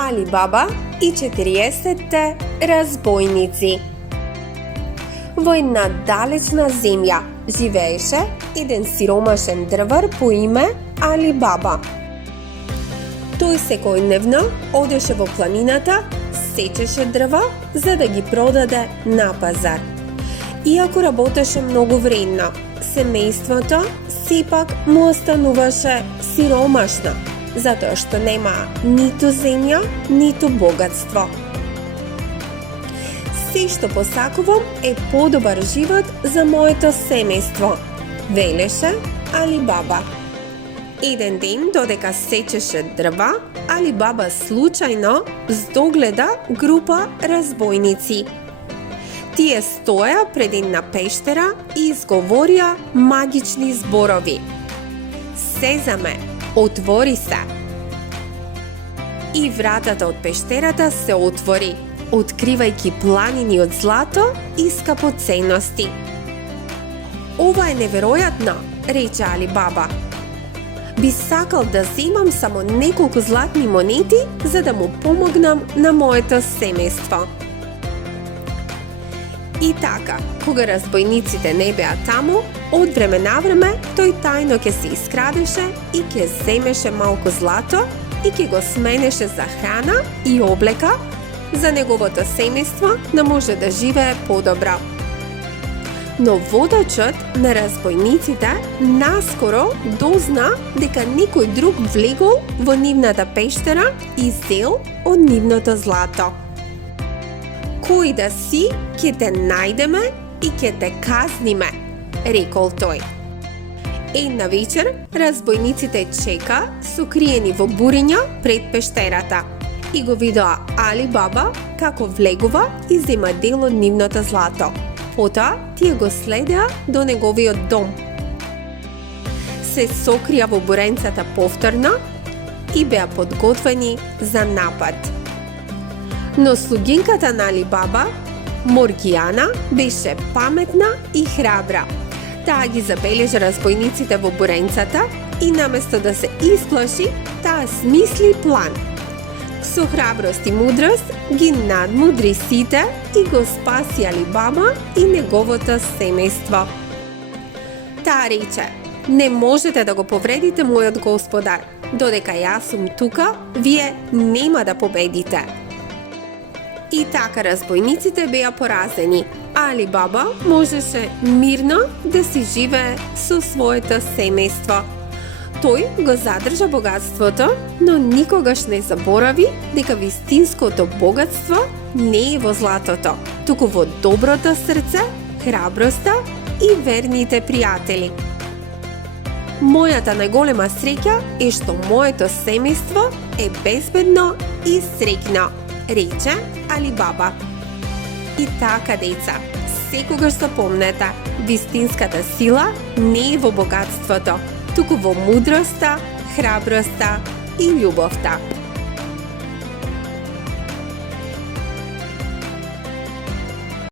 Али Баба и 40 разбойници. Во една далечна земја живееше еден сиромашен дрвар по име Али Баба. Тој секојдневно одеше во планината, сечеше дрва за да ги продаде на пазар. Иако работеше многу вредно, семејството сепак му остануваше сиромашно, затоа што нема ниту земја, ниту богатство. Се што посакувам е подобар живот за моето семејство, велеше Али Баба. Еден ден, додека сечеше дрва, Али Баба случајно здогледа група разбойници. Тие стоеа пред една пештера и изговорија магични зборови. Сезаме, отвори се! И вратата од пештерата се отвори, откривајќи планини од злато и скапоценности. Ова е неверојатно, рече Али Баба. Би сакал да земам само неколку златни монети за да му помогнам на моето семејство. И така, кога разбойниците не беа таму, од време на време тој тајно ќе се искрадеше и ќе земеше малку злато и ќе го сменеше за храна и облека за неговото семејство да може да живее подобро. Но водачот на разбойниците наскоро дозна дека некој друг влегол во нивната пештера и зел од нивното злато. Кој да си, ќе те најдеме и ќе те казниме, рекол тој. Една вечер разбойниците чека сокриени во буриња пред пештерата и го видоа Али Баба како влегува и зема дел од нивното злато. Потоа тие го следеа до неговиот дом. Се сокрија во буренцата повторно и беа подготвени за напад. Но слугинката на Али Баба, Моргијана, беше паметна и храбра. Таа ги забележа разбойниците во буренцата и наместо да се исплаши, таа смисли план. Со храброст и мудрост ги надмудри сите и го спаси Али Баба и неговото семејство. Таа рече: не можете да го повредите мојот господар, додека јас сум тука, вие нема да победите. И така разбойниците беа поразени, а Али Баба можеше мирно да си живее со своето семејство. Тој го задржа богатството, но никогаш не заборави дека вистинското богатство не е во златото, туку во доброто срце, храброста и верните пријатели. Мојата најголема среќа е што моето семејство е безбедно и среќно, рече Али Баба. И така, деца, секогаш запомнете, вистинската сила не е во богатството, туку во мудроста, храброста и љубовта.